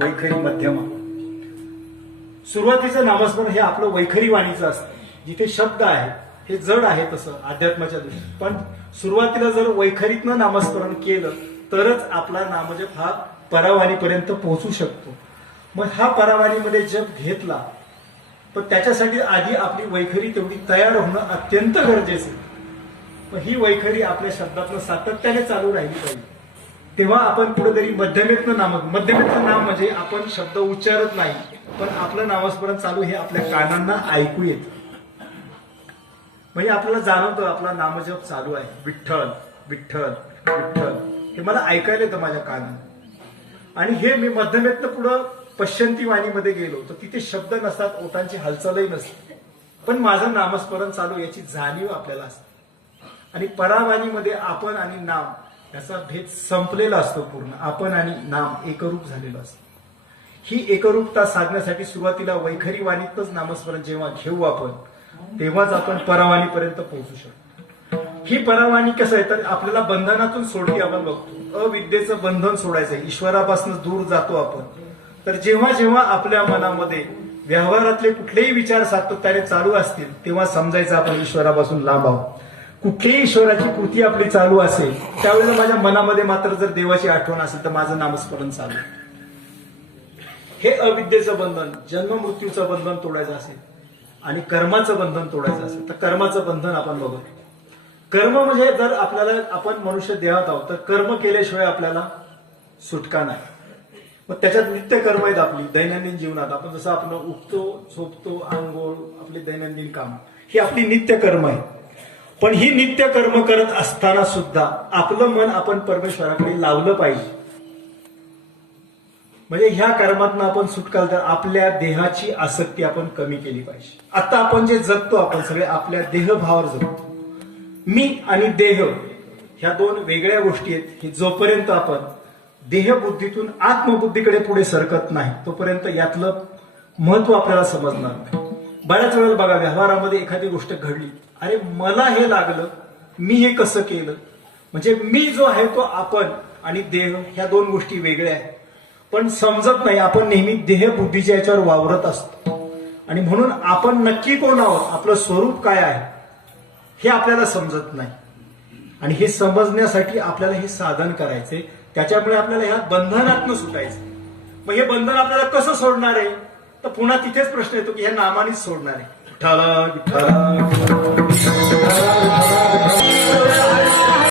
वैखरी मध्यमा. सुरुवातीचं नामस्मरण हे आपलं वैखरी वाणीचं असतं. जिथे शब्द आहे हे जड आहे तसं अध्यात्माच्या दृष्टीने, पण सुरुवातीला जर वैखरीतनं नामस्मरण केलं तरच आपला नामजप हा परावाणीपर्यंत पोहोचू शकतो. मग हा परावाणीमध्ये जप घेतला पण त्याच्यासाठी आधी आपली वैखरी तेवढी तयार होणं अत्यंत गरजेचं आहे. मग ही वैखरी आपल्या शब्दातनं सातत्याने चालू राहिली पाहिजे. तेव्हा आपण कुठेतरी मध्यमेतनं नाम म्हणजे आपण शब्द उच्चारत नाही पण आपलं नामस्मरण चालू हे आपल्या कानांना ऐकू येतं. म्हणजे आपल्याला जाणवतं आपला नामजप चालू आहे. विठ्ठल विठ्ठल विठ्ठल हे मला ऐकायला येतं माझ्या कानात. आणि हे मी मध्यमेतनं पुढं पश्चंती वाणीमध्ये गेलो तर तिथे शब्द नसतात, ओठांची हालचालही नसते, पण माझं नामस्मरण चालू याची जाणीव आपल्याला असते. आणि परावाणीमध्ये आपण आणि नाम याचा भेद संपलेला असतो पूर्ण. आपण आणि नाम एकरूप झालेलं असतं. ही एकरूपता साधण्यासाठी सुरुवातीला वैखरी वाणीतच नामस्मरण जेव्हा घेऊ आपण तेव्हाच आपण परावाणीपर्यंत पोहोचू शकतो. ही परावाणी कसं आहे तर आपल्याला बंधनातून सोडली आपण बघतो. अविद्येचं बंधन सोडायचंय, ईश्वरापासून दूर जातो आपण. तर जेव्हा जेव्हा आपल्या मनामध्ये व्यवहारातले कुठलेही विचार सातत्याने चालू असतील तेव्हा समजायचं आपण ईश्वरापासून लांब आहोत. कुठलीही ईश्वराची कृती आपली चालू असेल त्यावेळेला माझ्या मनामध्ये मात्र जर देवाची आठवण असेल तर माझं नामस्मरण चालू. हे अविद्येचं बंधन, जन्म मृत्यूचं बंधन तोडायचं असेल आणि कर्माचं बंधन तोडायचं असेल तर कर्माचं बंधन आपण बघू. कर्म म्हणजे जर आपल्याला आपण मनुष्य देहात आहोत तर कर्म केल्याशिवाय आपल्याला सुटका नाही. मग त्याच्यात नित्य कर्म आहेत आपली दैनंदिन जीवनात. आपण जसं आपण उठतो झोपतो आंघोळ आपली दैनंदिन काम ही आपली नित्य कर्म आहे. पण ही नित्य कर्म करत असताना सुद्धा आपलं मन आपण परमेश्वराकडे लावलं पाहिजे. म्हणजे ह्या कर्मातनं आपण सुटका तर आपल्या देहाची आसक्ती आपण कमी केली पाहिजे. आता आपण जे जगतो आपण सगळे आपल्या देहभावावर जगतो. मी आणि देह ह्या दोन वेगळ्या गोष्टी आहेत. हे जोपर्यंत आपण देहबुद्धीतून आत्मबुद्धीकडे पुढे सरकत नाही तोपर्यंत यातलं महत्व आपल्याला समजणार नाही. बऱ्याच वेळेला बघा व्यवहारामध्ये एखादी गोष्ट घडली, अरे मला हे लागलं, मी हे कसं केलं. म्हणजे मी जो आहे तो आपण आणि देह ह्या दोन गोष्टी वेगळ्या आहेत. पण समजत नाही, आपण नेहमी देहबुद्धीच्या याच्यावर वावरत असतो. आणि म्हणून आपण नक्की कोण आहोत, आपलं स्वरूप काय आहे हे आपल्याला समजत नाही. आणि हे समजण्यासाठी आपल्याला हे साधन करायचे. त्याच्यामुळे आपल्याला ह्या बंधनातनं सुटायचं. मग हे बंधन आपल्याला कसं सोडणार आहे तर पुन्हा तिथेच प्रश्न येतो की ह्या नामानेच सोडणार आहे. विठ्ठल विठ्ठल